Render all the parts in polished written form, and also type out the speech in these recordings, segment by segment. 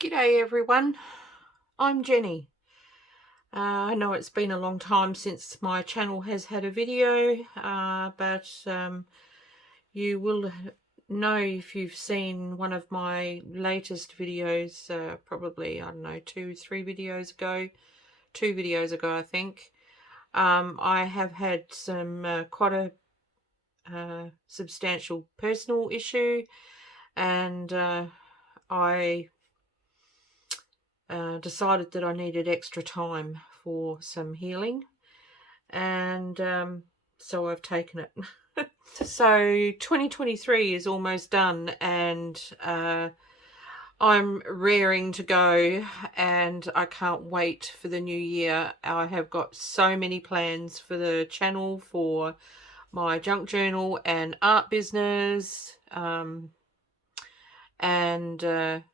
G'day everyone, I'm Jenny. I know it's been a long time since my channel has had a video, but you will know if you've seen one of my latest videos, probably, I don't know, two videos ago I think. I have had some quite a substantial personal issue, and I decided that I needed extra time for some healing, and so I've taken it. So 2023 is almost done, and I'm raring to go, and I can't wait for the new year. I have got so many plans for the channel, for my junk journal and art business, and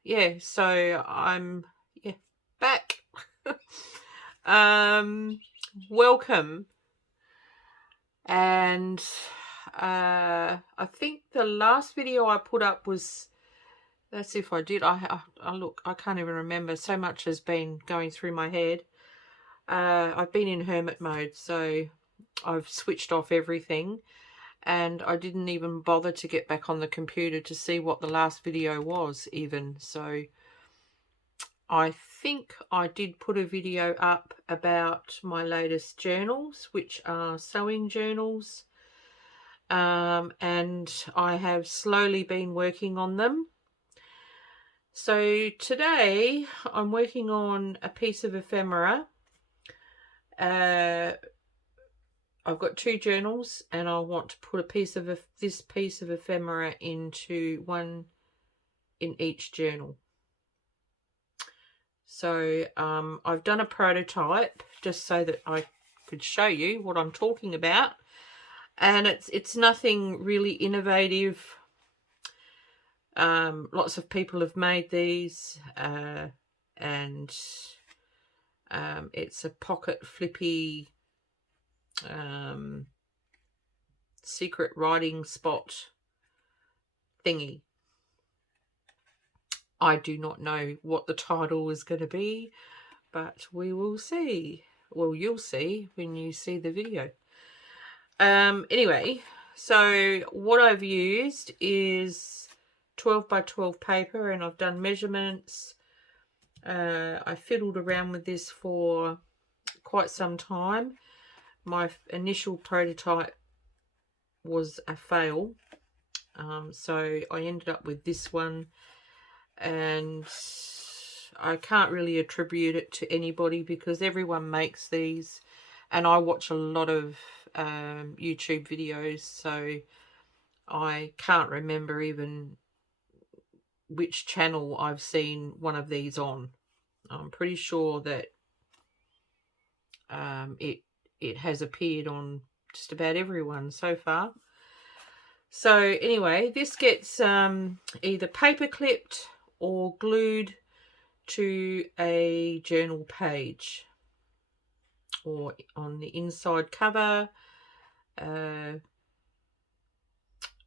yeah, so I'm back. Welcome. And I think the last video I put up was, let's see if I did. I look, I can't even remember. So much has been going through my head. I've been in hermit mode, so I've switched off everything, and I didn't even bother to get back on the computer to see what the last video was even. So I think I did put a video up about my latest journals, which are sewing journals, and I have slowly been working on them. So today I'm working on a piece of ephemera. I've got two journals, and I want to put this piece of ephemera into one in each journal. So I've done a prototype just so that I could show you what I'm talking about, and it's nothing really innovative. Lots of people have made these, and it's a pocket flippy secret writing spot thingy. I do not know what the title is going to be, but we will see. Well, you'll see when you see the video. Anyway, so what I've used is 12 by 12 paper, and I've done measurements. I fiddled around with this for quite some time. My initial prototype was a fail, so I ended up with this one, and I can't really attribute it to anybody because everyone makes these, and I watch a lot of YouTube videos, so I can't remember even which channel I've seen one of these on. I'm pretty sure that it has appeared on just about everyone so far. So anyway, this gets either paper clipped or glued to a journal page, or on the inside cover,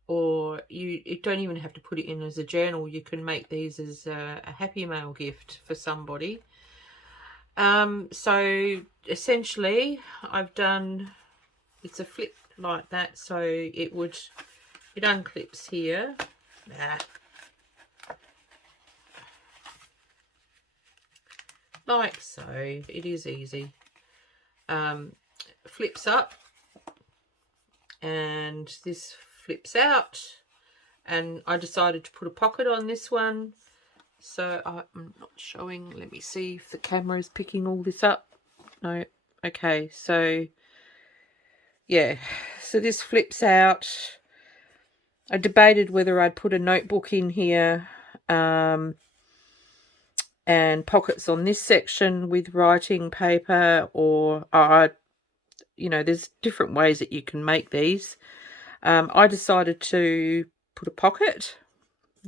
or you don't even have to put it in as a journal. You can make these as a happy mail gift for somebody. So essentially I've done, it's a flip like that, so it unclips here. Like so. It is easy. Flips up, and this flips out, and I decided to put a pocket on this one. So I'm not showing, let me see if the camera is picking all this up. No. Okay, so yeah, so this flips out. I debated whether I'd put a notebook in here, and pockets on this section with writing paper, or you know, there's different ways that you can make these. I decided to put a pocket,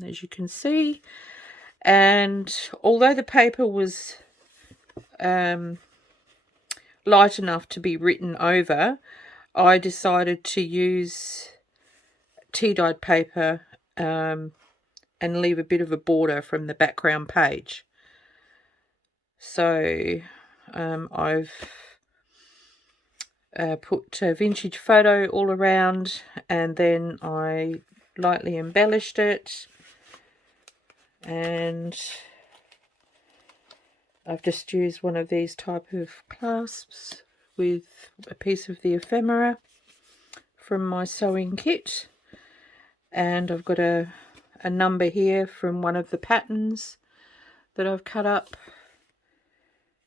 as you can see, and although the paper was light enough to be written over, I decided to use tea-dyed paper and leave a bit of a border from the background page. So I've put vintage photo all around, and then I lightly embellished it, and I've just used one of these type of clasps with a piece of the ephemera from my sewing kit, and I've got a number here from one of the patterns that I've cut up.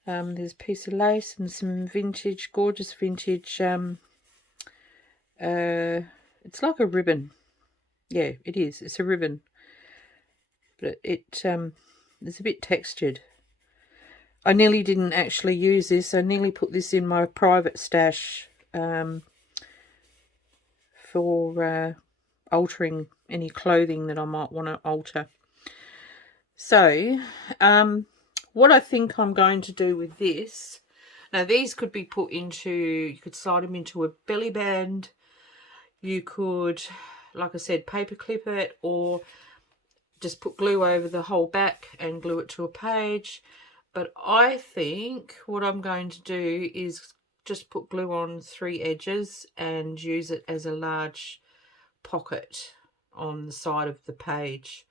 There's a piece of lace and some vintage, gorgeous vintage, it's like a ribbon. Yeah, it is. It's a ribbon. But it's a bit textured. I nearly didn't actually use this. I nearly put this in my private stash for altering any clothing that I might want to alter. So, what I think I'm going to do with this, now these could be put into, you could slide them into a belly band, you could, like I said, paper clip it, or just put glue over the whole back and glue it to a page. But I think what I'm going to do is just put glue on 3 edges and use it as a large pocket on the side of the page.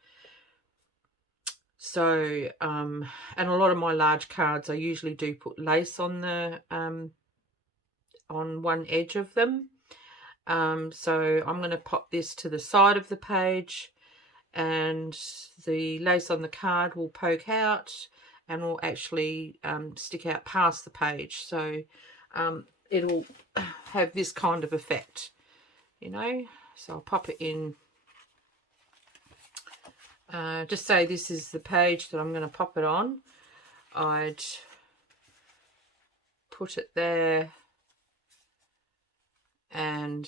So, and a lot of my large cards, I usually do put lace on the on one edge of them. So I'm going to pop this to the side of the page, and the lace on the card will poke out and will actually stick out past the page. So it'll have this kind of effect, you know. So I'll pop it in. Just say this is the page that I'm going to pop it on. I'd put it there, and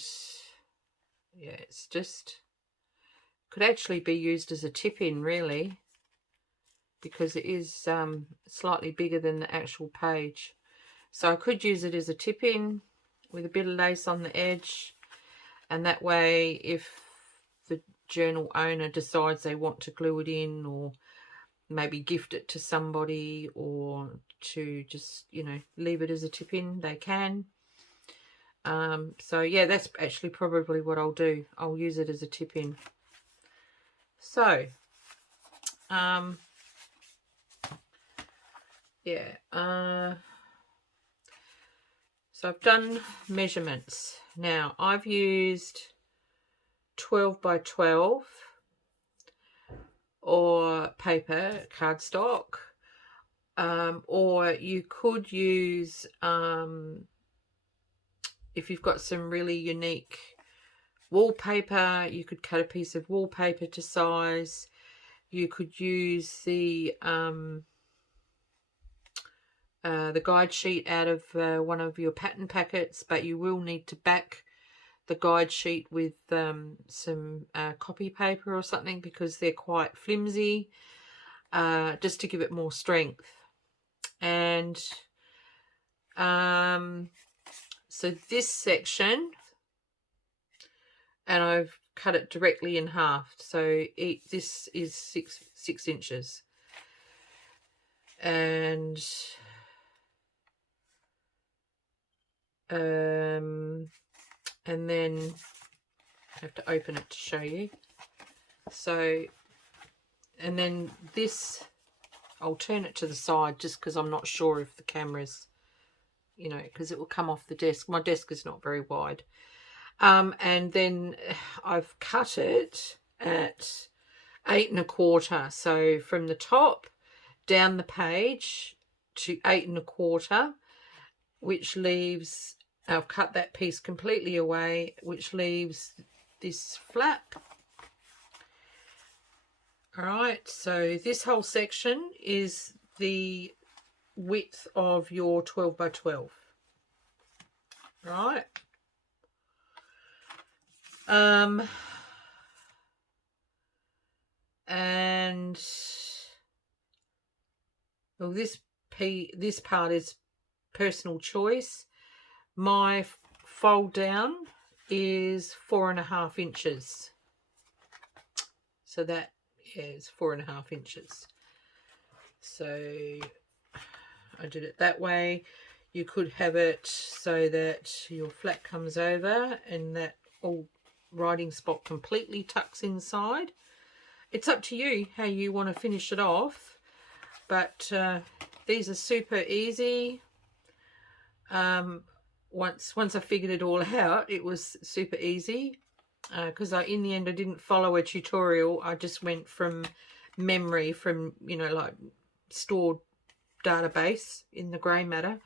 yeah, it's just, could actually be used as a tip-in really, because it is slightly bigger than the actual page. So I could use it as a tip-in with a bit of lace on the edge, and that way if the journal owner decides they want to glue it in, or maybe gift it to somebody, or to just, you know, leave it as a tip-in, they can. So yeah, that's actually probably what I'll do. I'll use it as a tip-in. So yeah, so I've done measurements. Now I've used 12 by 12 or paper cardstock, or you could use, if you've got some really unique wallpaper, you could cut a piece of wallpaper to size. You could use the guide sheet out of one of your pattern packets, but you will need to back the guide sheet with some copy paper or something, because they're quite flimsy, just to give it more strength. And so this section, and I've cut it directly in half, so this is 6 inches, and then I have to open it to show you. So, and then this, I'll turn it to the side just because I'm not sure if the camera's, you know, because it will come off the desk. My desk is not very wide. And then I've cut it at 8 1/4. So from the top down the page to 8 1/4, which leaves, I've cut that piece completely away, which leaves this flap. All right, so this whole section is the width of your 12 by 12. All right. And well, this part is personal choice. My fold down is 4.5 inches. So that is 4.5 inches. So I did it that way. You could have it so that your flat comes over and that all writing spot completely tucks inside. It's up to you how you want to finish it off, but these are super easy. Once I figured it all out, it was super easy, because in the end I didn't follow a tutorial. I just went from memory, from, you know, like stored database in the grey matter,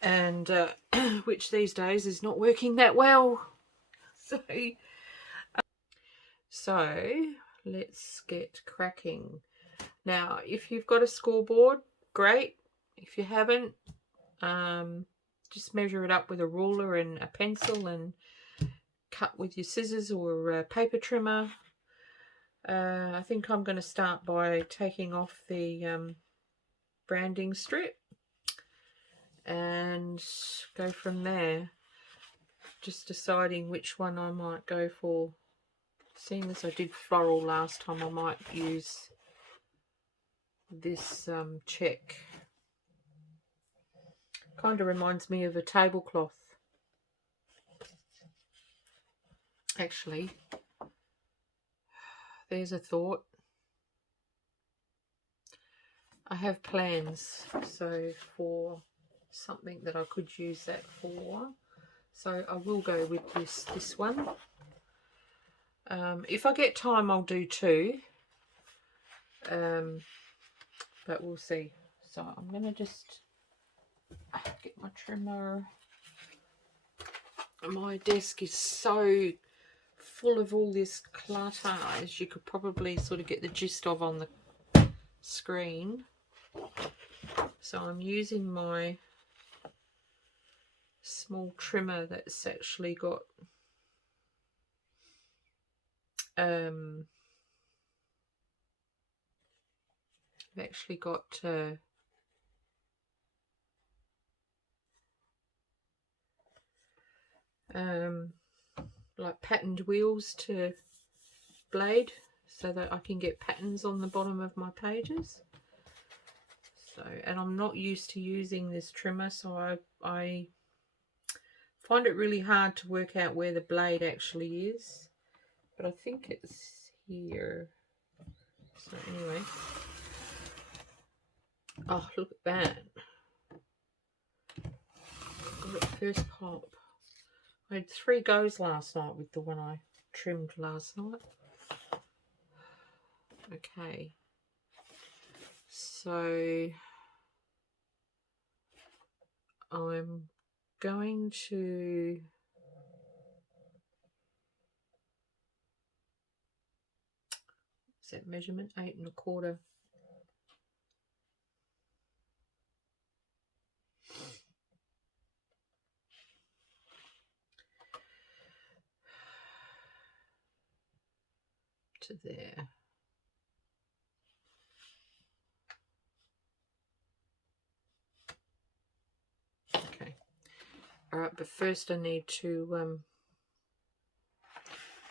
and which these days is not working that well. So let's get cracking. Now, if you've got a scoreboard, great. If you haven't, just measure it up with a ruler and a pencil and cut with your scissors or a paper trimmer. I think I'm going to start by taking off the branding strip and go from there. Just deciding which one I might go for. Seeing as I did floral last time, I might use this check. Kind of reminds me of a tablecloth. Actually, there's a thought. I have plans, so for something that I could use that for. So I will go with this one. If I get time, I'll do two. But we'll see. So I'm going to just get my trimmer. My desk is so full of all this clutter, as you could probably sort of get the gist of on the screen. So I'm using my small trimmer that's actually got like patterned wheels to blade, so that I can get patterns on the bottom of my pages. So, and I'm not used to using this trimmer, so I find it really hard to work out where the blade actually is, but I think it's here. So anyway, oh, look at that. Got it first pop. I had 3 goes last night with the one I trimmed last night. Okay, so I'm going to what's that measurement? 8 1/4. To there. Okay. All right, but first I need to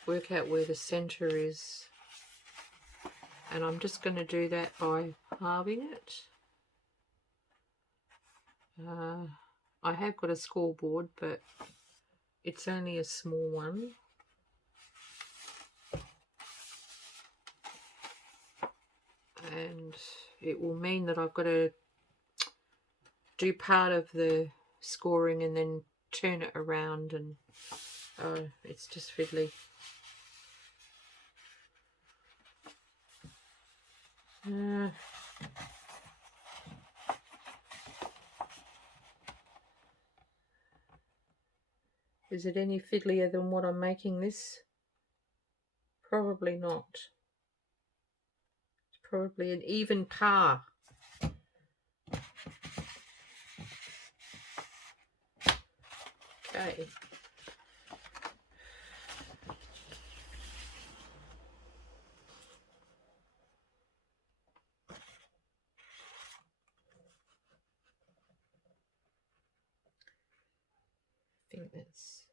work out where the center is, and I'm just going to do that by halving it. I have got a scoreboard, but it's only a small one. And it will mean that I've got to do part of the scoring and then turn it around, and it's just fiddly. Is it any fiddlier than what I'm making this? Probably not. It's probably an even par. Okay. I think that's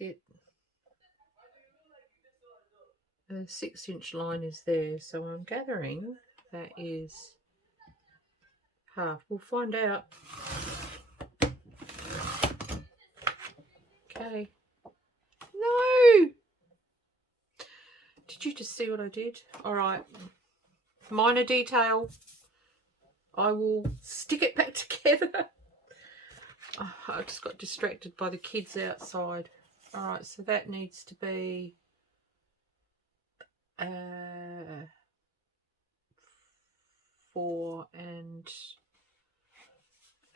it. The 6-inch line is there, so I'm gathering that is half. We'll find out. Okay. No! Did you just see what I did? Alright. Minor detail. I will stick it back together. Oh, I just got distracted by the kids outside. Alright, so that needs to be 4 and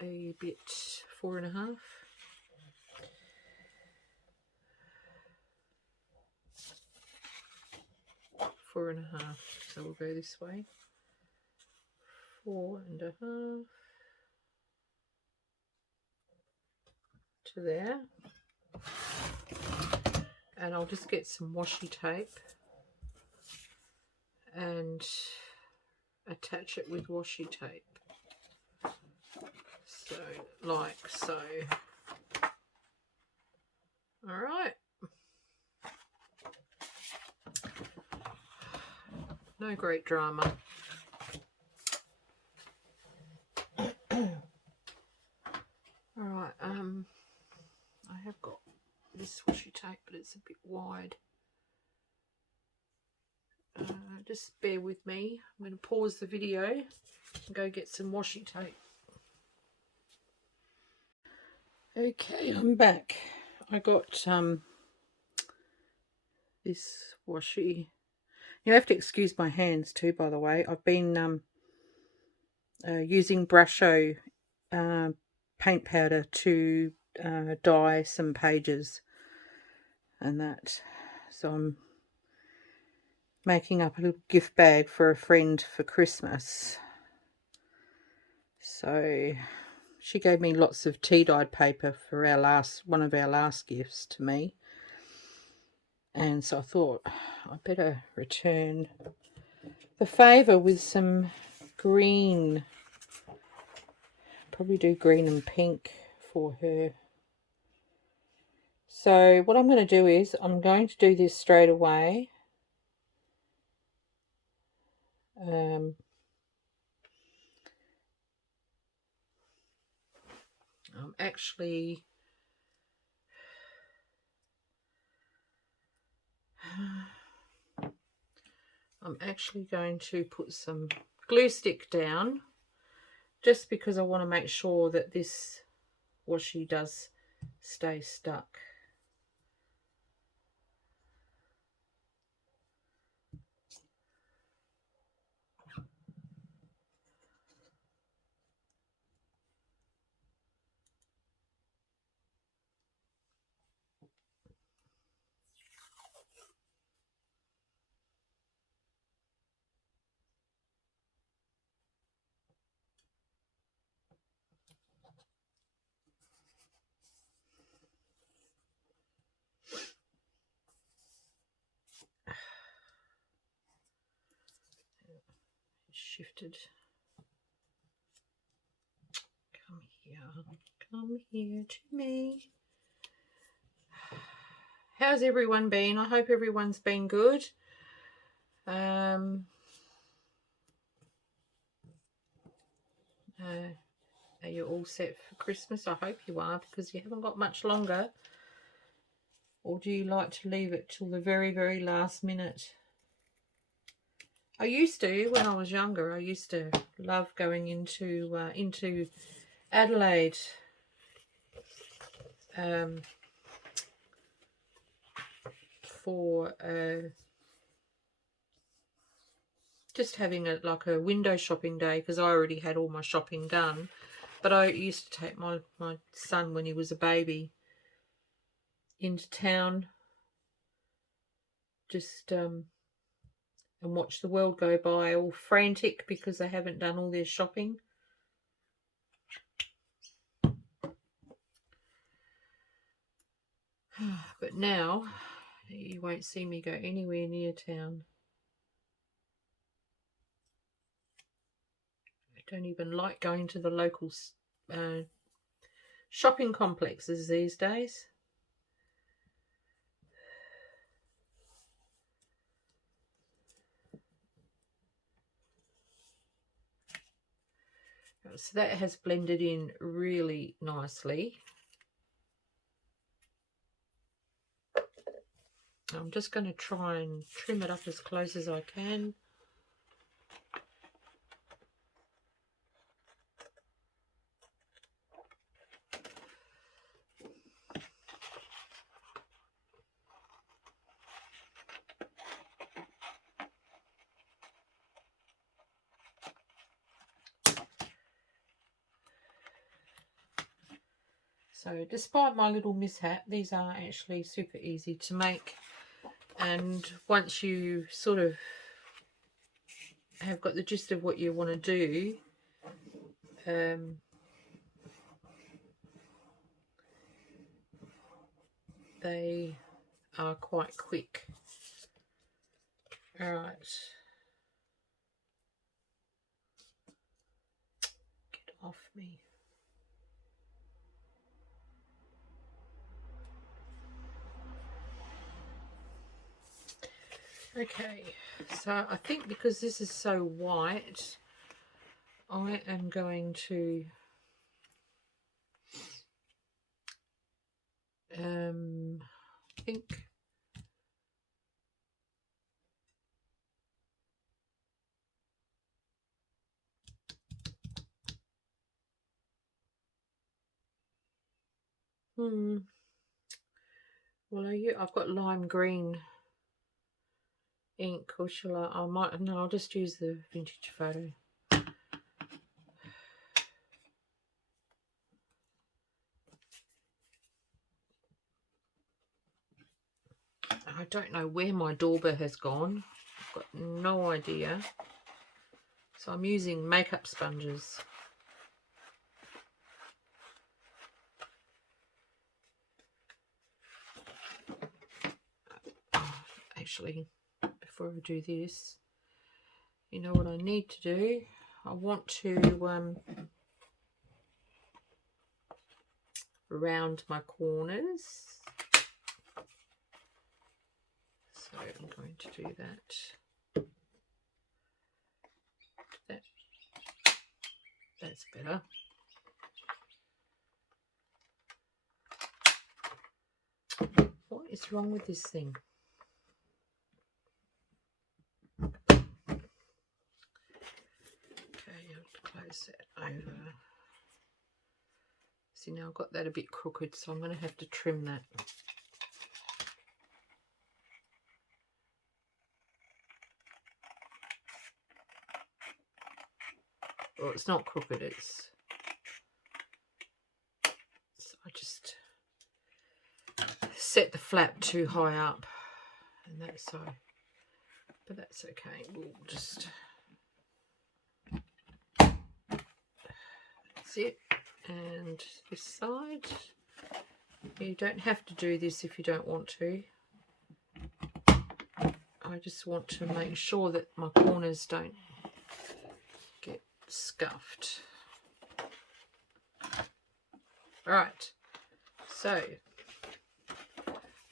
a bit, 4.5. Four and a half. So we'll go this way. 4.5 to there. And I'll just get some washi tape and attach it with washi tape. So, like so. Alright. No great drama. Alright, I have got this washi tape, but it's a bit wide. Just bear with me. I'm going to pause the video and go get some washi tape. Okay, I'm back. I got this washi. You have to excuse my hands too, by the way. I've been using Brusho paint powder to dye some pages and that. So I'm making up a little gift bag for a friend for Christmas. So she gave me lots of tea dyed paper for one of our last gifts to me. And so I thought I'd better return the favour with some green. Probably do green and pink for her. So what I'm going to do is I'm going to do this straight away. I'm actually going to put some glue stick down, just because I want to make sure that this washi does stay stuck. Shifted. Come here to me. How's everyone been? I hope everyone's been good. Are you all set for Christmas? I hope you are, because you haven't got much longer. Or do you like to leave it till the very, very last minute? I used to, when I was younger, I used to love going into Adelaide for just having like a window shopping day, because I already had all my shopping done. But I used to take my son when he was a baby into town, just and watch the world go by, all frantic because they haven't done all their shopping. But now you won't see me go anywhere near town. I don't even like going to the local shopping complexes these days. So that has blended in really nicely. I'm just going to try and trim it up as close as I can. So despite my little mishap, these are actually super easy to make. And once you sort of have got the gist of what you want to do, they are quite quick. All right. Get off me. Okay, so I think because this is so white, I am going to think well, I've got lime green ink, or shall I might, no, I'll just use the vintage photo. I don't know where my dauber has gone. I've got no idea. So I'm using makeup sponges. Actually, before I do this, you know what I need to do? I want to round my corners. So I'm going to do that. That's better. What is wrong with this thing? Okay, you have to close that over. See, now I've got that a bit crooked, so I'm going to have to trim that. Well, it's not crooked, it's... So I just set the flap too high up, and that's so... But that's okay, we'll just... That's it. And this side, you don't have to do this if you don't want to. I just want to make sure that my corners don't get scuffed. Right, so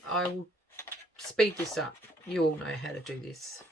I will speed this up. You all know how to do this.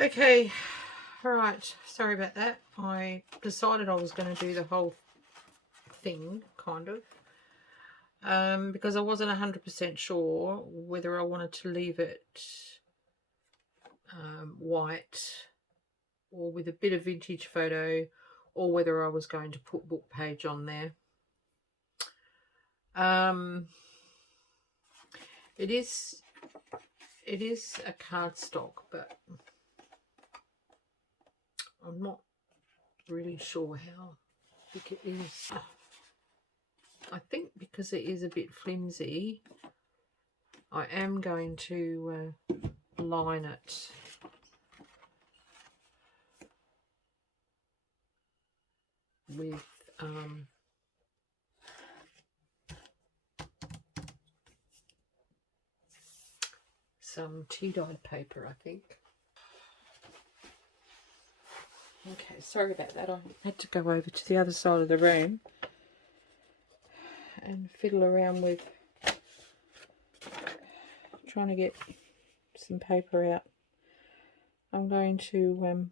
Okay, all right, sorry about that. I decided I was going to do the whole thing, kind of, because I wasn't 100% sure whether I wanted to leave it white or with a bit of vintage photo, or whether I was going to put book page on there. It is a cardstock, but I'm not really sure how thick it is. I think because it is a bit flimsy, I am going to line it. With some tea-dyed paper, I think. Okay, sorry about that. I had to go over to the other side of the room and fiddle around with trying to get some paper out. I'm going to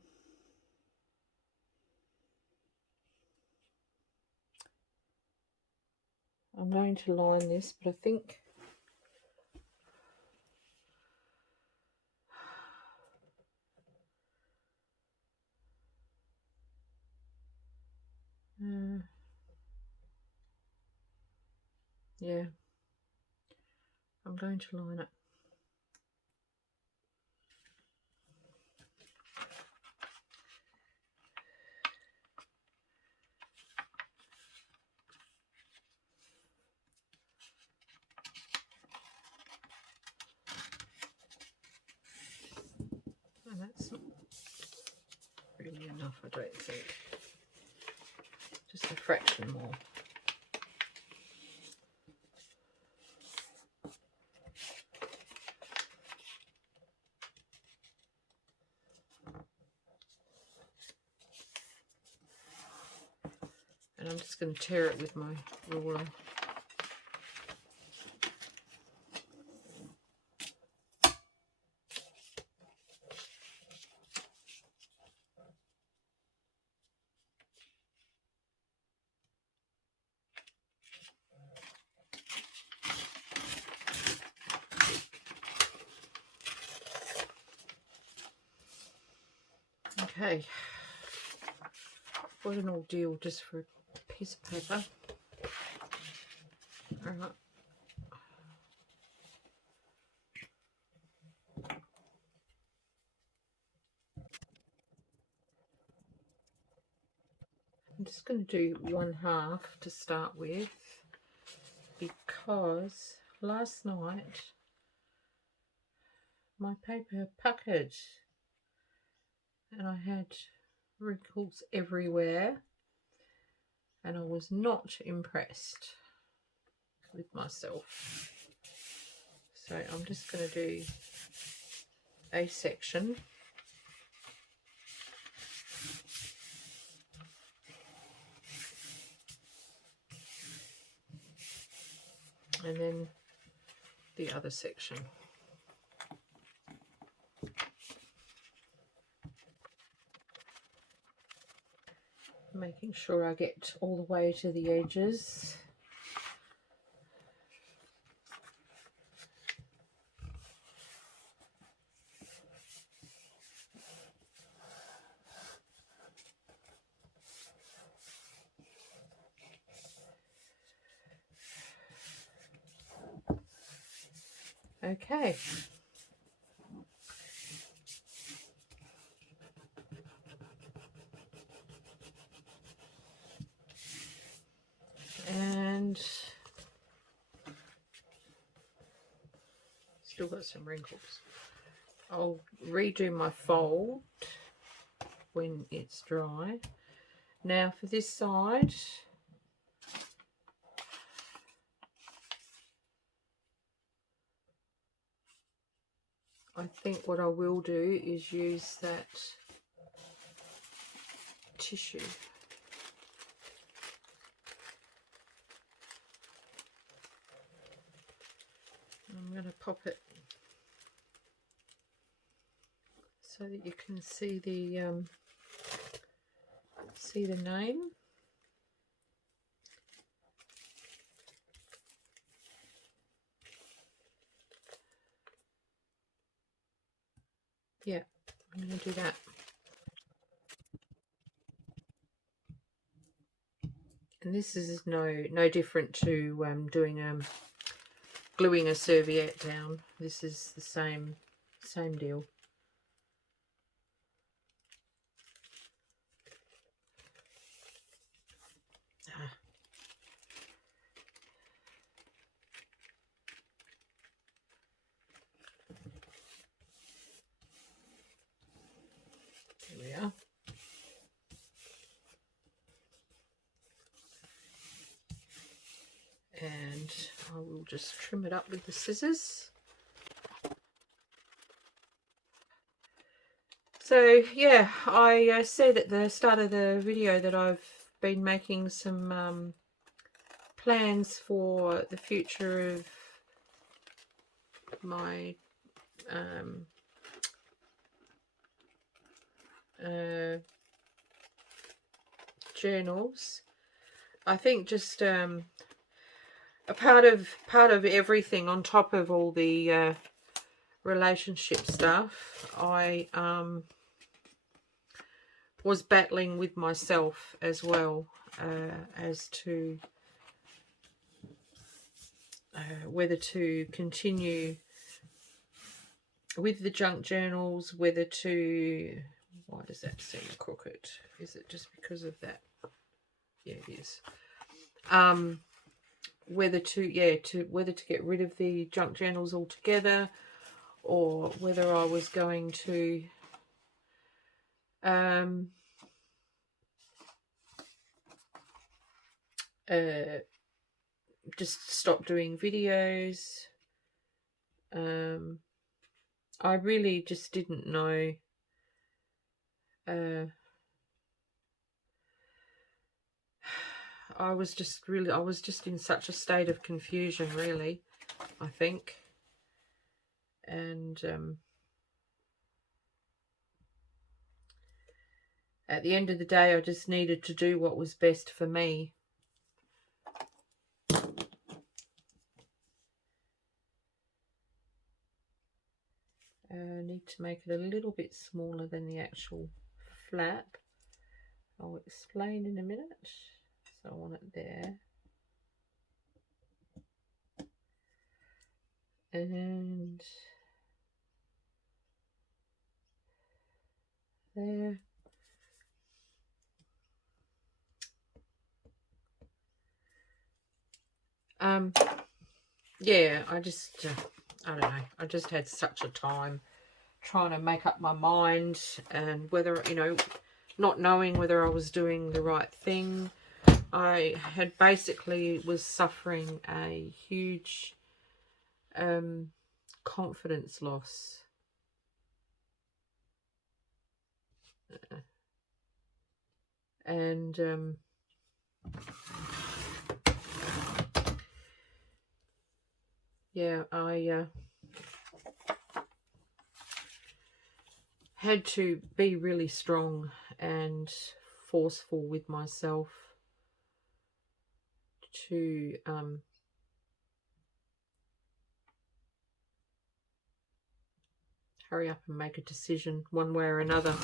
line this, but I think yeah, I'm going to line it. And that's not really enough, I don't think. Just a fraction more. And I'm just going to tear it with my ruler. Okay, what an ordeal just for a piece of paper. All right. I'm just going to do 1/2 to start with, because last night my paper puckered and I had wrinkles everywhere and I was not impressed with myself. So I'm just going to do a section. And then the other section. Making sure I get all the way to the edges. Okay. And still got some wrinkles. I'll redo my fold when it's dry. Now for this side, I think what I will do is use that tissue. I'm going to pop it so that you can see the name. Yeah, I'm going to do that. And this is no different to doing gluing a serviette down. This is the same deal. and I will just trim it up with the scissors. So yeah, I said at the start of the video that I've been making some plans for the future of my journals. I think just a part of everything on top of all the relationship stuff, I was battling with myself as well as to whether to continue with the junk journals, whether to... Why does that seem crooked? Is it just because of that? Yeah, it is. Whether to get rid of the junk journals altogether, or whether I was going to just stop doing videos. I really just didn't know. I was just in such a state of confusion, really, I think. And at the end of the day, I just needed to do what was best for me. I need to make it a little bit smaller than the actual flap. I'll explain in a minute. So I want it there. And there. Yeah, I don't know. I just had such a time trying to make up my mind, and whether, not knowing whether I was doing the right thing. I had basically was suffering a huge confidence loss. And yeah, I had to be really strong and forceful with myself to hurry up and make a decision one way or another.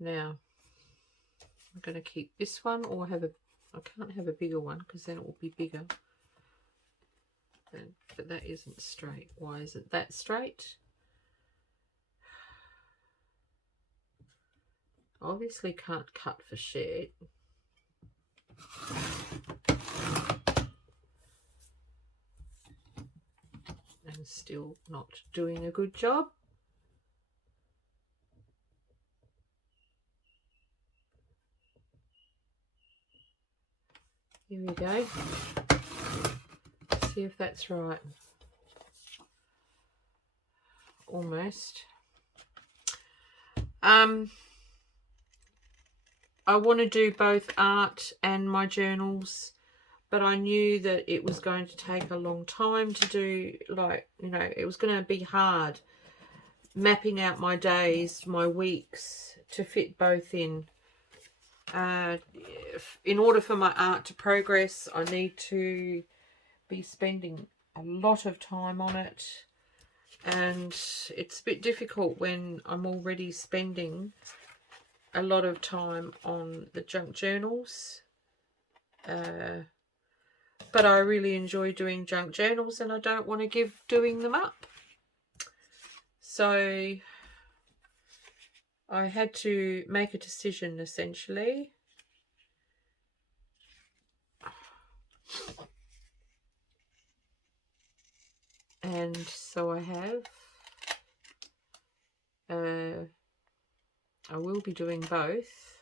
Now, I'm going to keep this one, or I can't have a bigger one because then it will be bigger. But that isn't straight. Why isn't that straight? Obviously can't cut for shit. And still not doing a good job. Here we go. See if that's right. Almost. I want to do both art and my journals, but I knew that it was going to take a long time to do. It was going to be hard mapping out my days, my weeks, to fit both in. In order for my art to progress, I need to be spending a lot of time on it, and it's a bit difficult when I'm already spending a lot of time on the junk journals. But I really enjoy doing junk journals, and I don't want to give doing them up. So I had to make a decision, essentially. And so I have. I will be doing both.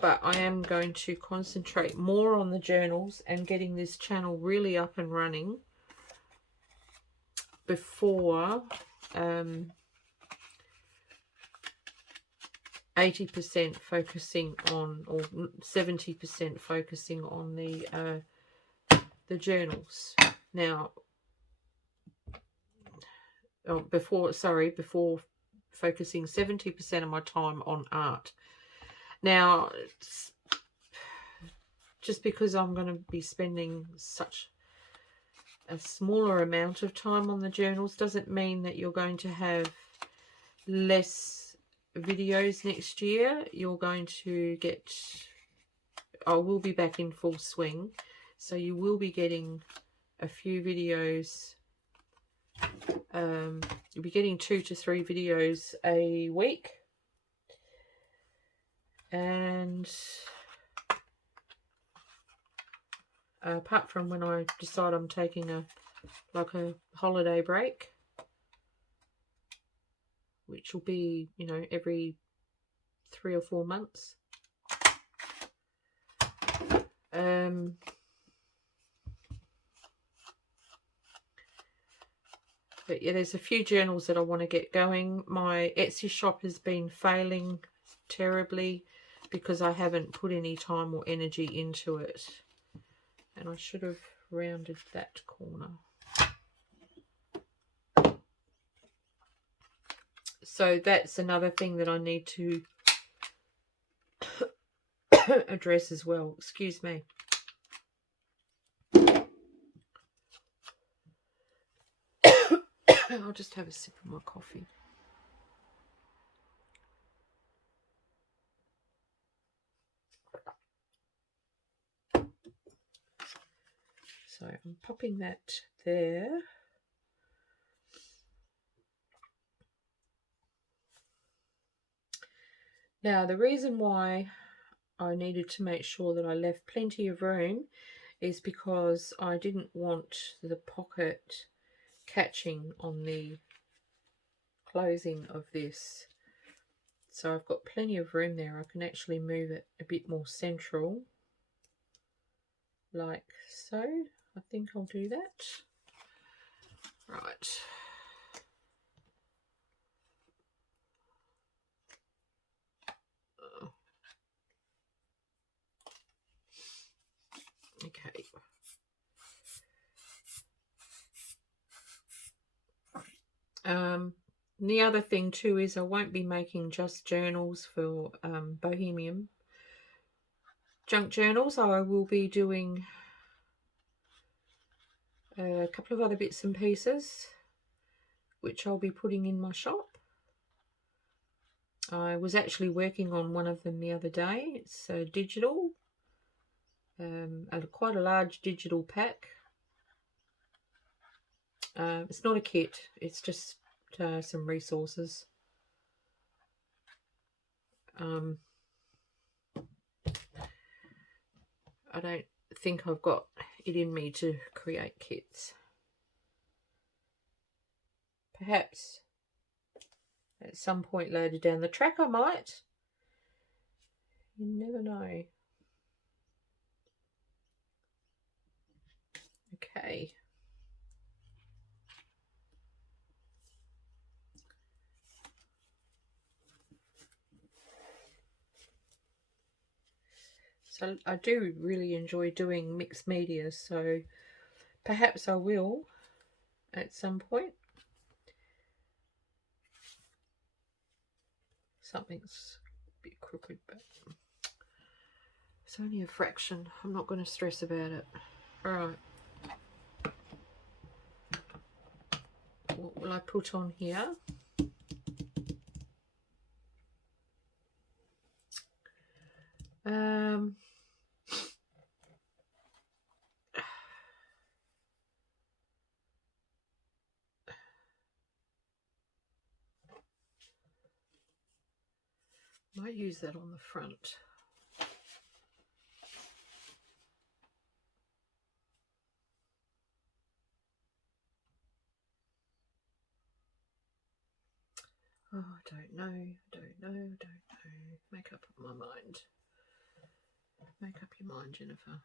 but I am going to concentrate more on the journals and getting this channel really up and running before 80% focusing on, or 70% focusing on the journals. Now, before focusing 70% of my time on art. Now, just because I'm going to be spending such a smaller amount of time on the journals doesn't mean that you're going to have less videos next year. You're going to get, I will be back in full swing, so you will be getting a few videos. You'll be getting 2 to 3 videos a week, and apart from when I decide I'm taking a holiday break, which will be, you know, every 3 or 4 months. But yeah, there's a few journals that I want to get going. My Etsy shop has been failing terribly because I haven't put any time or energy into it. And I should have rounded that corner. So that's another thing that I need to address as well. Excuse me. I'll just have a sip of my coffee. So I'm popping that there. Now, the reason why I needed to make sure that I left plenty of room is because I didn't want the pocket catching on the closing of this. So I've got plenty of room there. I can actually move it a bit more central, like so. I think I'll do that. Right. Okay. The other thing too is I won't be making just journals for Bohemian junk journals. I will be doing a couple of other bits and pieces which I'll be putting in my shop. I was actually working on one of them the other day. It's digital, quite a large digital pack. It's not a kit, it's just some resources. I don't think I've got it in me to create kits. Perhaps at some point later down the track I might. You never know. Okay. So I do really enjoy doing mixed media, so perhaps I will at some point. Something's a bit crooked, but it's only a fraction. I'm not going to stress about it. All right. What will I put on here? Might use that on the front. Oh, I don't know. Make up my mind. Make up your mind, Jennifer.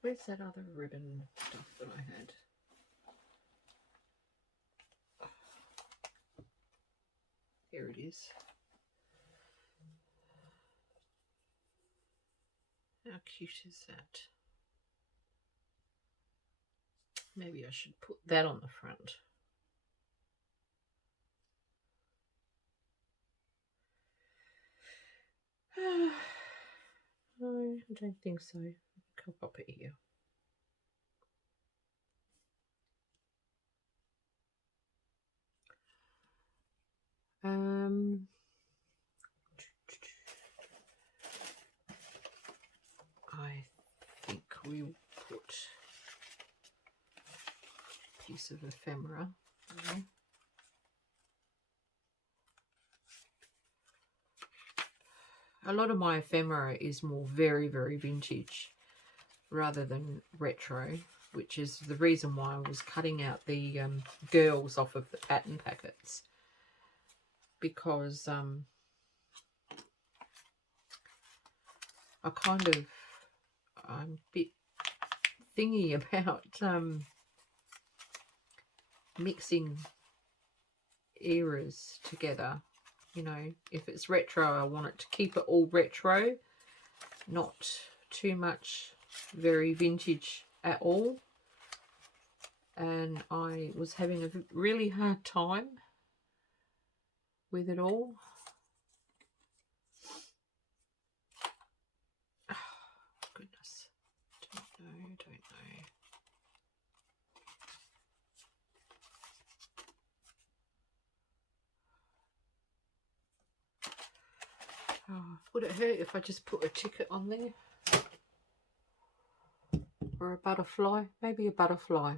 Where's that other ribbon stuff that I had? Here it is. How cute is that? Maybe I should put that on the front. No, I don't think so. I'll pop it here. I think we'll put a piece of ephemera there. A lot of my ephemera is more very, very vintage rather than retro, which is the reason why I was cutting out the girls off of the pattern packets, because I'm a bit thingy about mixing eras together. You know, if it's retro, I want it to keep it all retro, not too much very vintage at all. And I was having a really hard time with it all. Oh, goodness. Don't know. Oh, would it hurt if I just put a ticket on there? Or a butterfly? Maybe a butterfly.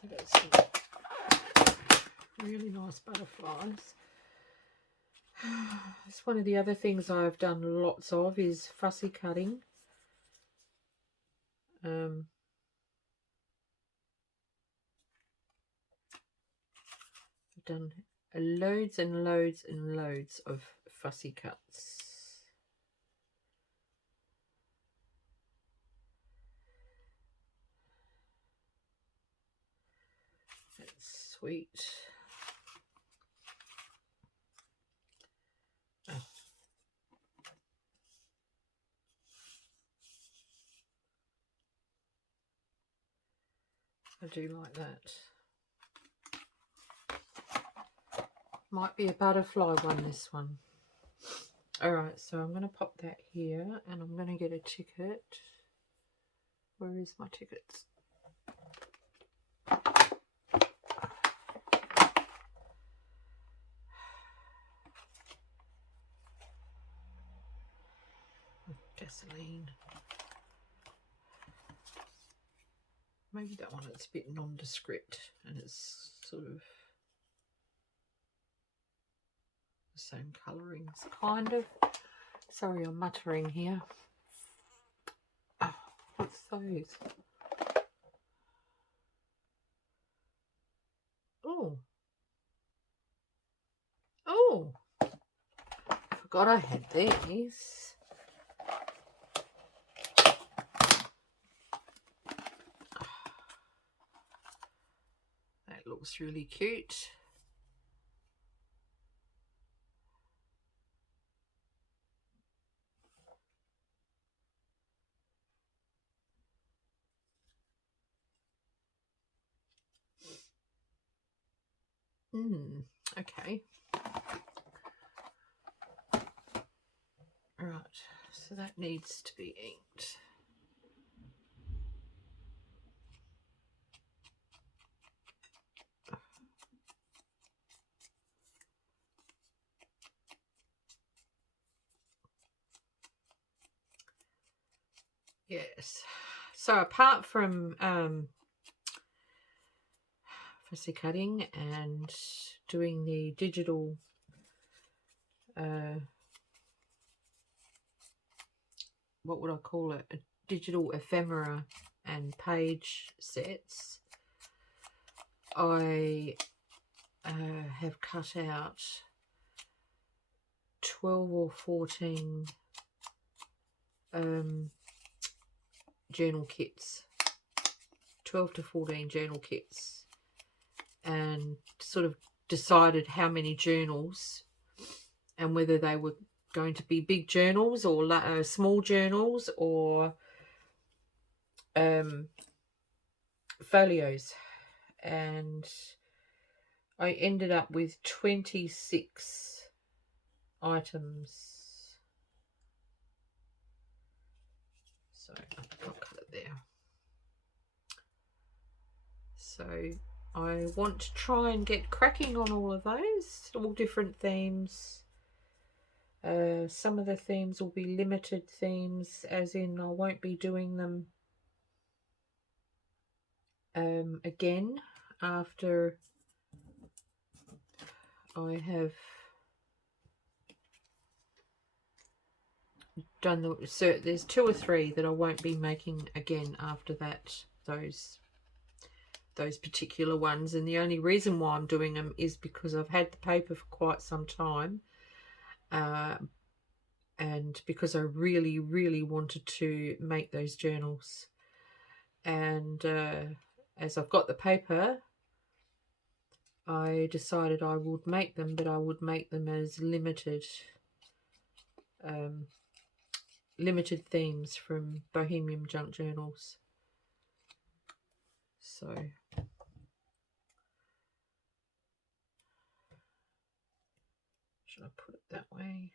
So that's some really nice butterflies. It's one of the other things I've done lots of is fussy cutting. I've done loads and loads and loads of fussy cuts. That's sweet. Oh. I do like that. Might be a butterfly one, this one. Alright, so I'm going to pop that here and I'm going to get a ticket. Where is my tickets? Gasoline. Maybe that one is a bit nondescript and it's sort of the same colourings, kind of. Sorry, I'm muttering here. Oh, what's those? Oh. Oh. Forgot I had these. That looks really cute. Okay. Right, so that needs to be inked. Yes. So apart from fussy cutting and doing the digital what would I call it? A digital ephemera and page sets, I have cut out 12 or 14 journal kits, 12 to 14 journal kits, and sort of decided how many journals and whether they were going to be big journals or small journals or folios, and I ended up with 26 items. So I'll cut it there. So I want to try and get cracking on all of those, all different themes. Some of the themes will be limited themes, as in I won't be doing them again after I have done the, so there's 2 or 3 that I won't be making again after that, those particular ones. And the only reason why I'm doing them is because I've had the paper for quite some time, and because I really wanted to make those journals, and as I've got the paper, I decided I would make them, but I would make them as limited themes from Bohemian Junk Journals. So should I put it that way?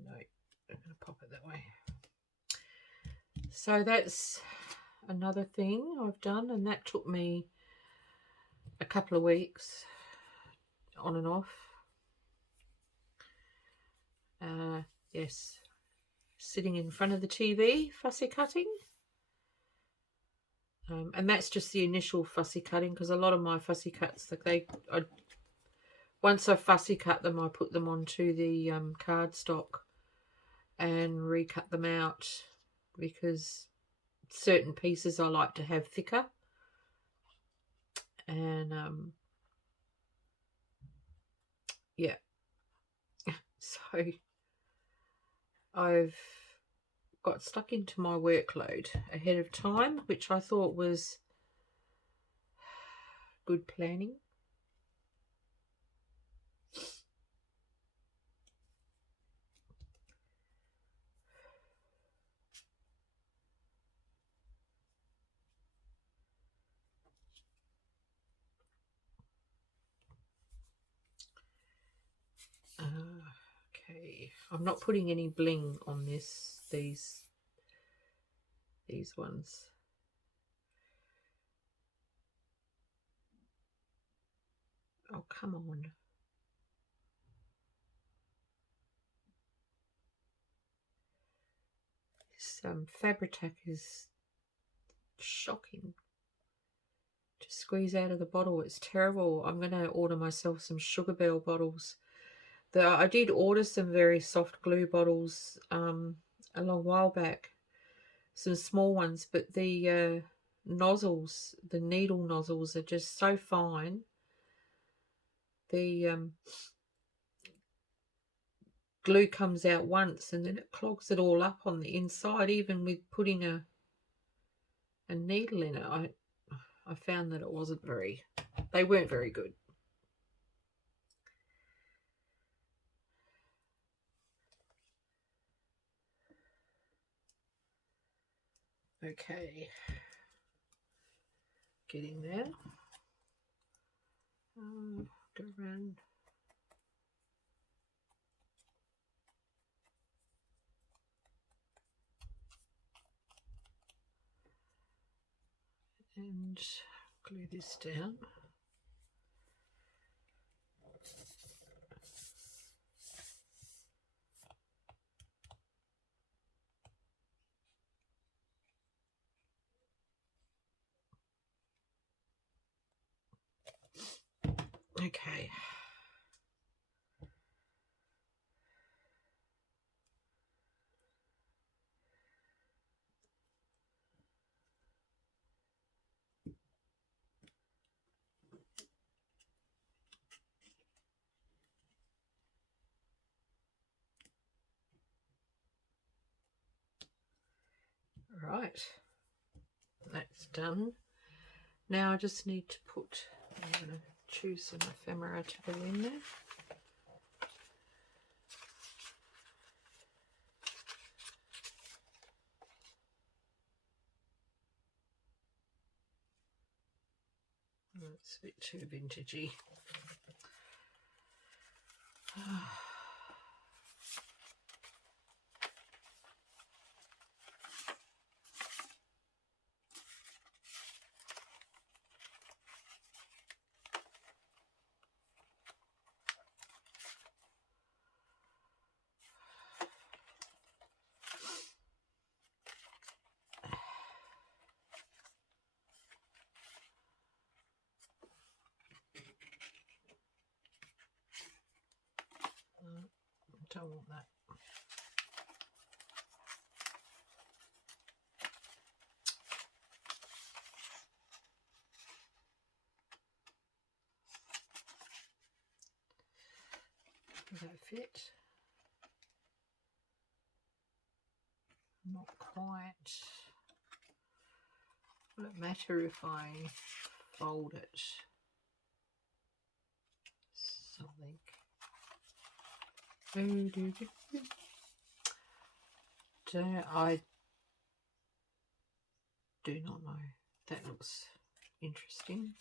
No, I'm going to pop it that way. So that's another thing I've done, and that took me a couple of weeks on and off. Yes, sitting in front of the TV, fussy cutting. And that's just the initial fussy cutting, because a lot of my fussy cuts, like once I fussy cut them, I put them onto the cardstock and recut them out, because certain pieces I like to have thicker. And yeah, so I've got stuck into my workload ahead of time, which I thought was good planning. Okay, I'm not putting any bling on these ones. Oh, come on. This Fabri-Tac is shocking to squeeze out of the bottle. It's terrible. I'm going to order myself some Sugar Bell bottles. I did order some very soft glue bottles a long while back, some small ones, but the nozzles, the needle nozzles, are just so fine. The glue comes out once and then it clogs it all up on the inside, even with putting a needle in it. I found that it wasn't they weren't very good. Okay, getting there. Go around. And glue this down. Okay, Right, that's done. Now I just need to put, I'm going to choose some ephemera to go in there. It's a bit too vintagey. Don't want that. Does that fit? Not quite. Will it matter if I fold it? Something. I do not know. That looks interesting.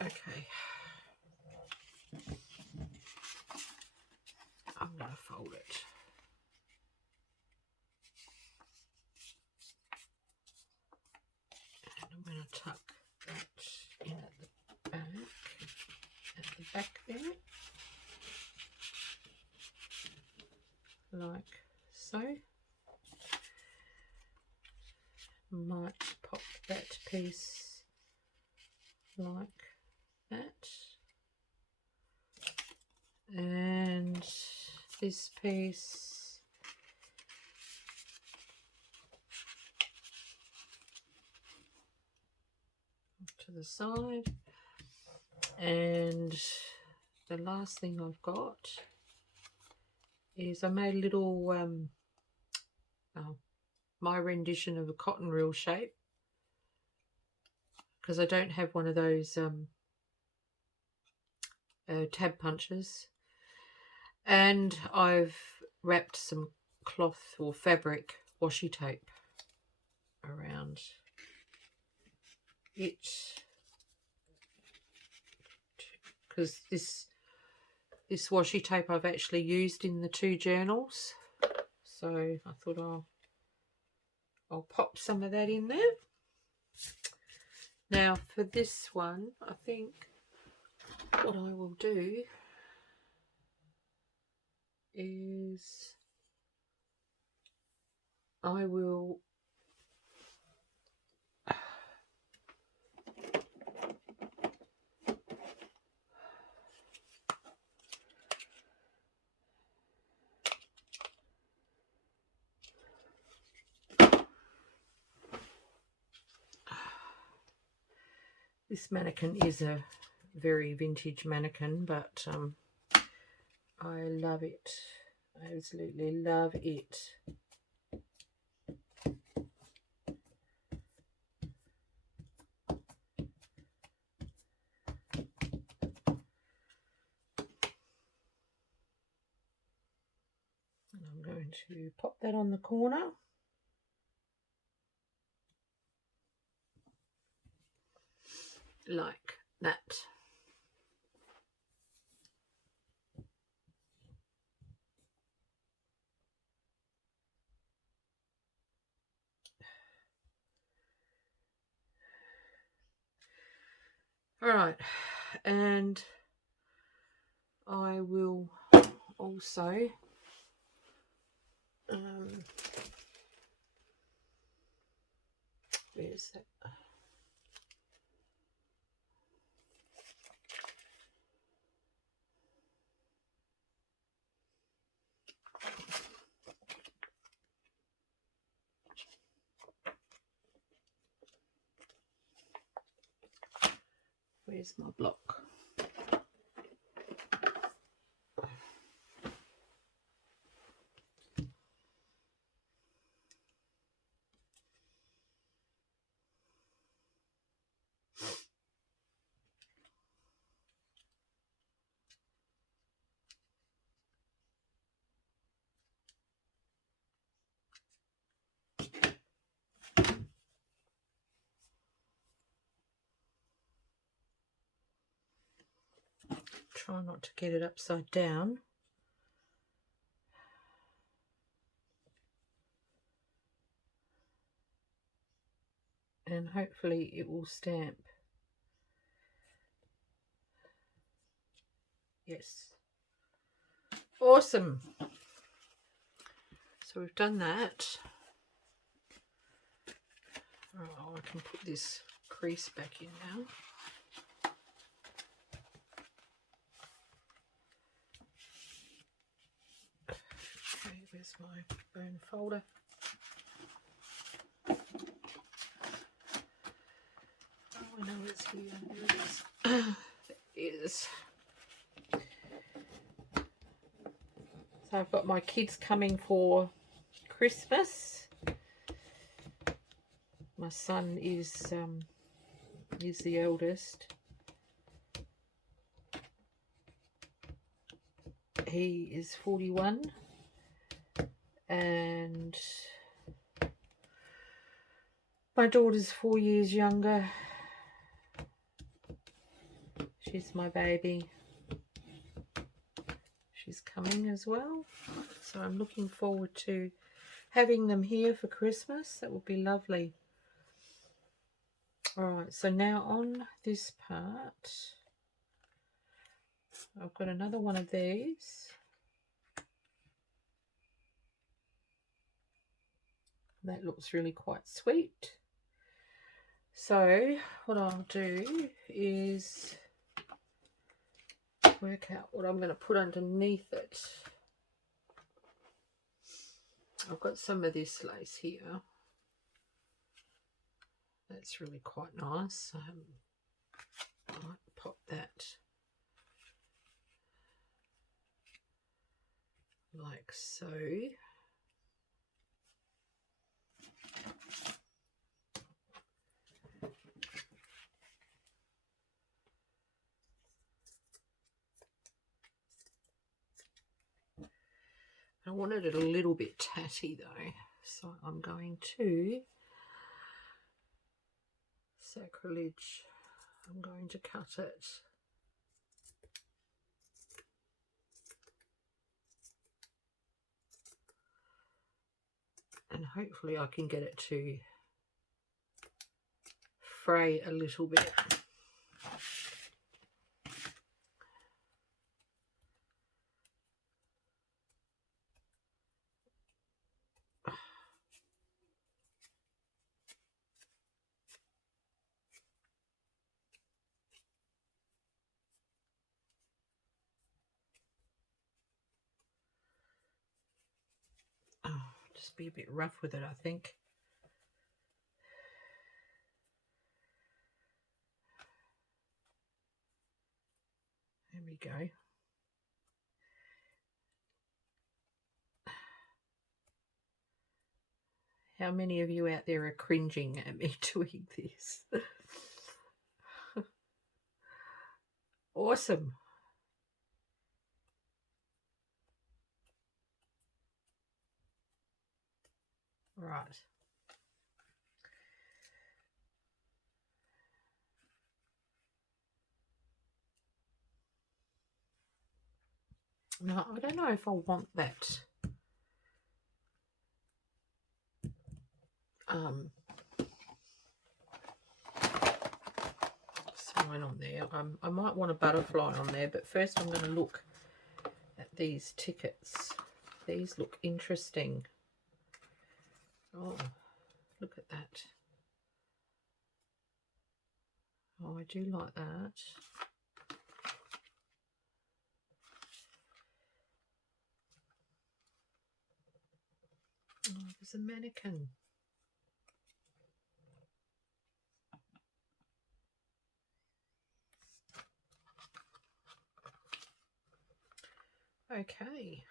Okay. I'm going to fold it. And I'm going to tuck that in at the back there, like so. Might pop that piece like that, and this piece to the side, and the last thing I've got is I made a little my rendition of a cotton reel shape, because I don't have one of those tab punches, and I've wrapped some cloth or fabric washi tape around it, because this washi tape I've actually used in the 2 journals, so I thought I'll pop some of that in there. Now for this one, I think what I will do is I will this mannequin is a very vintage mannequin, but I love it. I absolutely love it. And I'm going to pop that on the corner. Like that. All right, and I will also where's that? Where's my block? try not to get it upside down. And hopefully it will stamp. Yes. Awesome. So we've done that. Oh, I can put this crease back in now. Okay, where's my bone folder? Oh, I know it's here. There it is. It is. So I've got my kids coming for Christmas. My son is the eldest. He is 41, and my daughter's 4 years younger. She's my baby. She's coming as well, so I'm looking forward to having them here for Christmas. That would be lovely. Alright, so now on this part, I've got another one of these. That looks really quite sweet. So what I'll do is work out what I'm going to put underneath it. I've got some of this lace here. That's really quite nice. I might pop that like so. I wanted it a little bit tatty though, so I'm going to, sacrilege, I'm going to cut it. And hopefully I can get it to fray a little bit. Just be a bit rough with it, I think. There we go. How many of you out there are cringing at me doing this? Awesome. Right. Now, I don't know if I want that sign on there. I might want a butterfly on there, but first I'm going to look at these tickets. These look interesting. Oh, look at that. Oh, I do like that. Oh, there's a mannequin. Okay.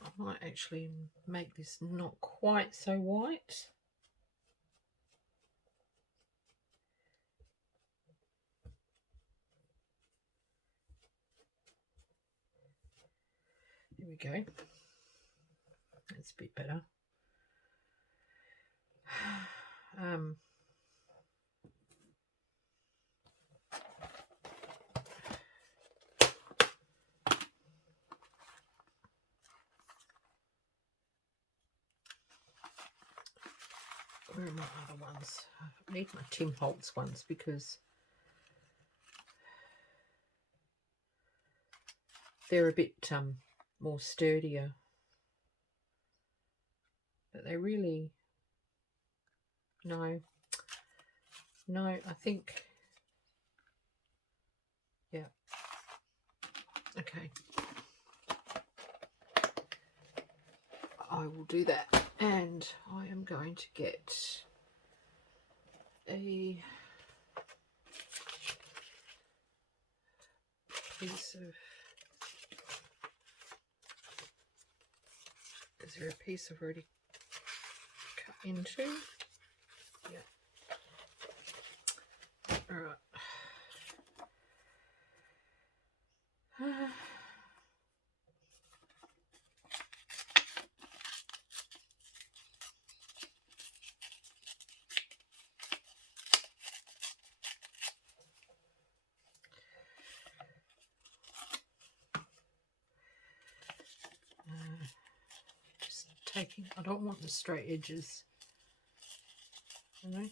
I might actually make this not quite so white. There we go. That's a bit better. Where are my other ones? I need my Tim Holtz ones because they're a bit more sturdier. But they really... No, I think... Yeah. Okay. I will do that. And I am going to get a piece of... Is there a piece I've already cut into? Yeah. All right. I don't want the straight edges. I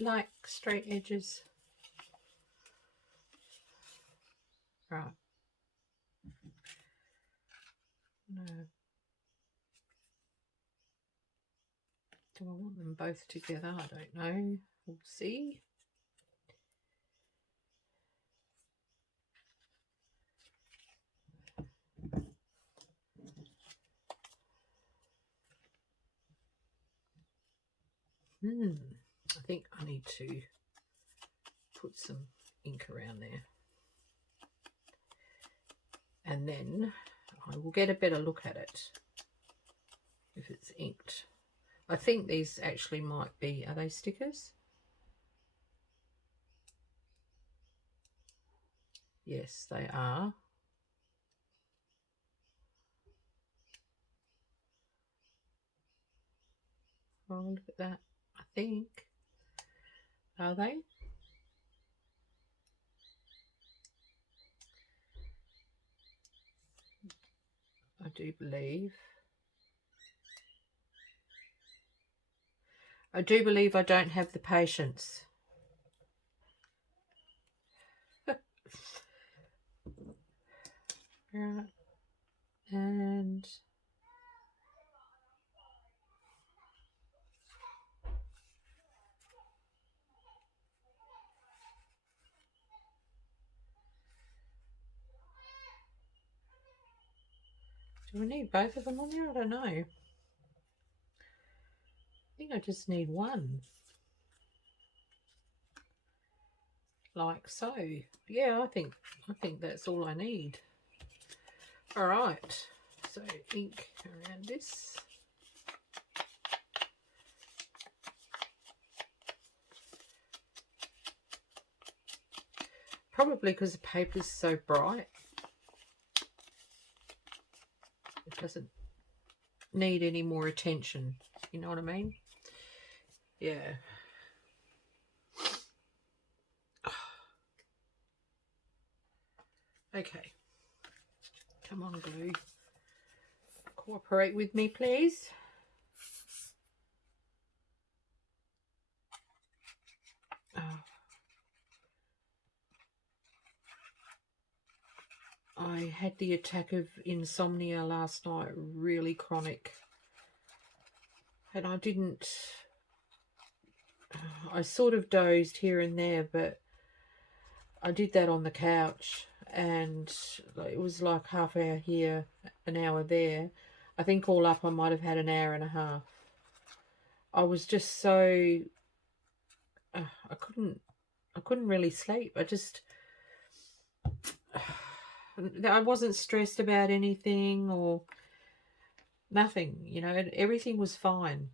like straight edges. Right. No. Do I want them both together? I don't know. We'll see. I think I need to put some ink around there. And then I will get a better look at it if it's inked. I think these actually might be, are they stickers? Yes, they are. Oh, look at that. I think. Are they? I do believe. I do believe I don't have the patience. Right. And do we need both of them on there? I don't know. I think I just need one. Like so. Yeah, I think that's all I need. All right. So ink around this. Probably because the paper's so bright. It doesn't need any more attention. You know what I mean? Yeah. Okay. Come on, glue. Cooperate with me, please. Oh. I had the attack of insomnia last night, really chronic. And I didn't... I sort of dozed here and there, but I did that on the couch. And it was like half hour here, an hour there. I think all up I might have had an hour and a half. I was just so... I couldn't really sleep. I wasn't stressed about anything or nothing, you know, everything was fine.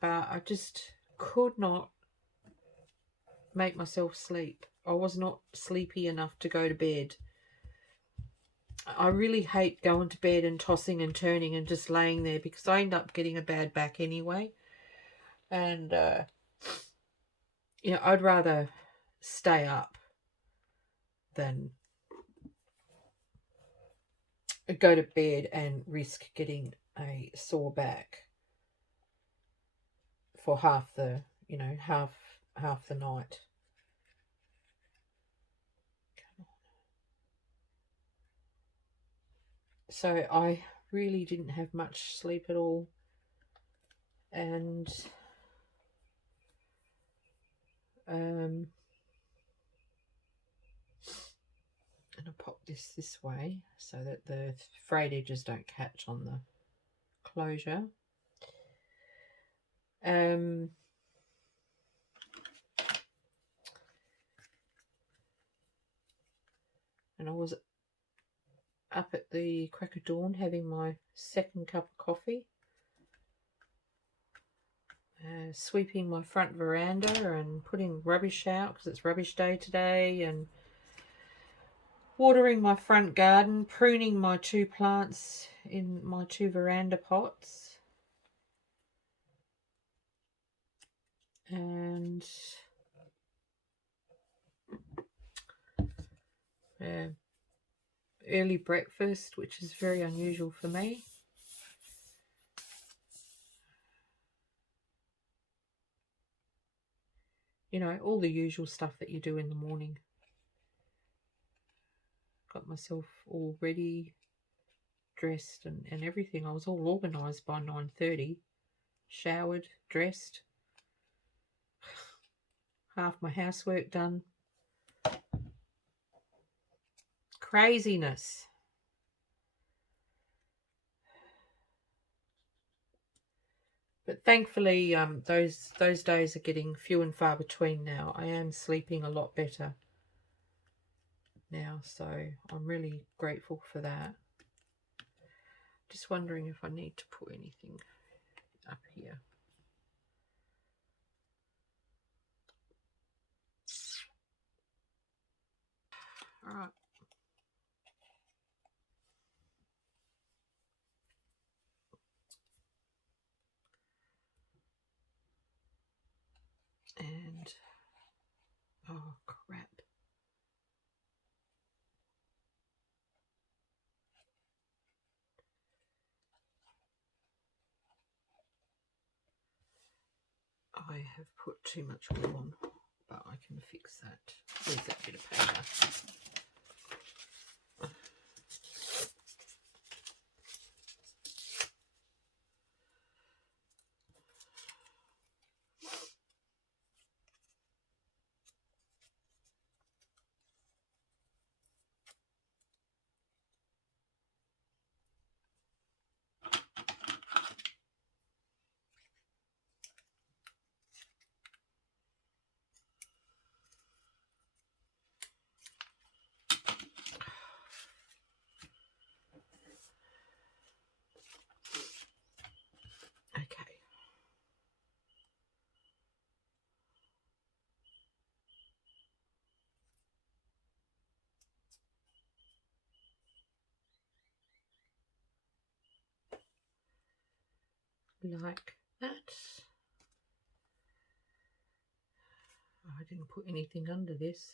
But I just could not make myself sleep. I was not sleepy enough to go to bed. I really hate going to bed and tossing and turning and just laying there because I end up getting a bad back anyway. And, you know, I'd rather stay up than go to bed and risk getting a sore back for half the, you know, half the night. So I really didn't have much sleep at all, and I'll pop this way so that the frayed edges don't catch on the closure. And I was up at the crack of dawn having my second cup of coffee, sweeping my front veranda and putting rubbish out because it's rubbish day today, and watering my front garden, pruning my 2 plants in my 2 veranda pots, and early breakfast, which is very unusual for me. You know, all the usual stuff that you do in the morning. Got myself all ready, dressed and everything. I was all organised by 9:30. Showered, dressed, half my housework done. Craziness. But thankfully, those days are getting few and far between now. I am sleeping a lot better now, so I'm really grateful for that. Just wondering if I need to put anything up here. All right. And, oh crap. I have put too much glue on, but I can fix that. Where's that bit of paper? Okay. Like that. Oh, I didn't put anything under this.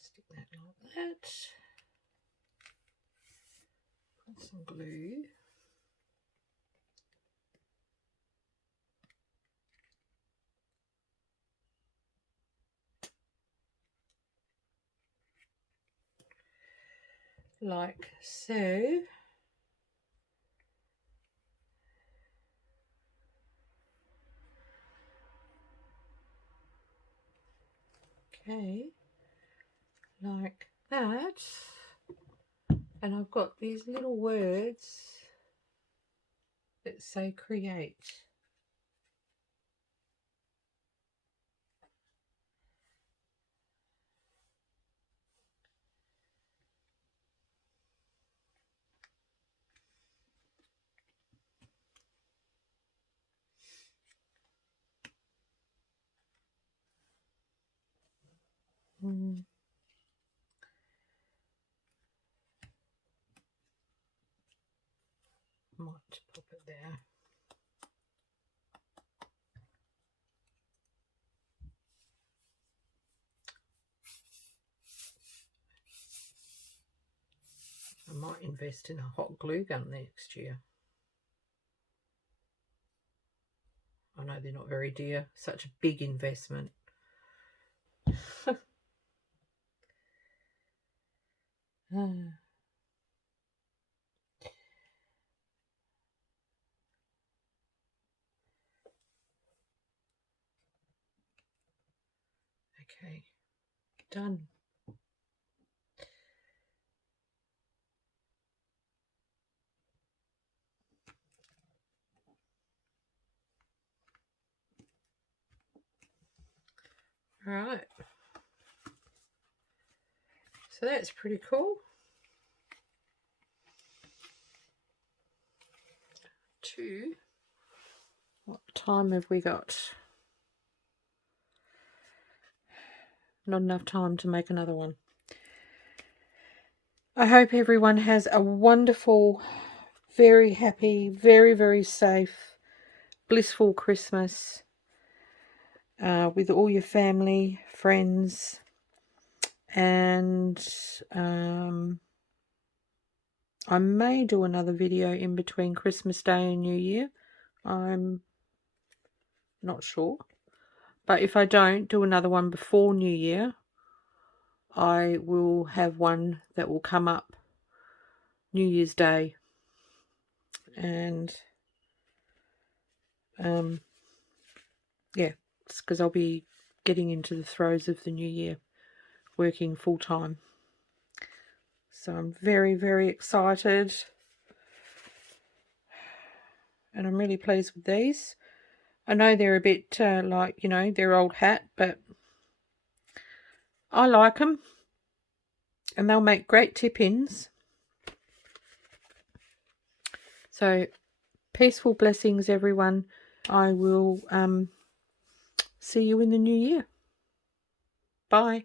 Stick that like that. Put some glue. Like so. Okay, like that. And I've got these little words that say create. Might pop it there. I might invest in a hot glue gun next year. I know they're not very dear. Such a big investment. Okay, done. All right. So that's pretty cool. What time have we got? Not enough time to make another one. I hope everyone has a wonderful, very happy, very, very safe, blissful Christmas with all your family, friends, and I may do another video in between Christmas Day and New Year. I'm not sure. But if I don't do another one before New Year, I will have one that will come up New Year's Day. And yeah, it's because I'll be getting into the throes of the new year, working full time. So I'm very, very excited. And I'm really pleased with these. I know they're a bit like, you know, they're old hat, but I like them. And they'll make great tip-ins. So, peaceful blessings, everyone. I will see you in the new year. Bye.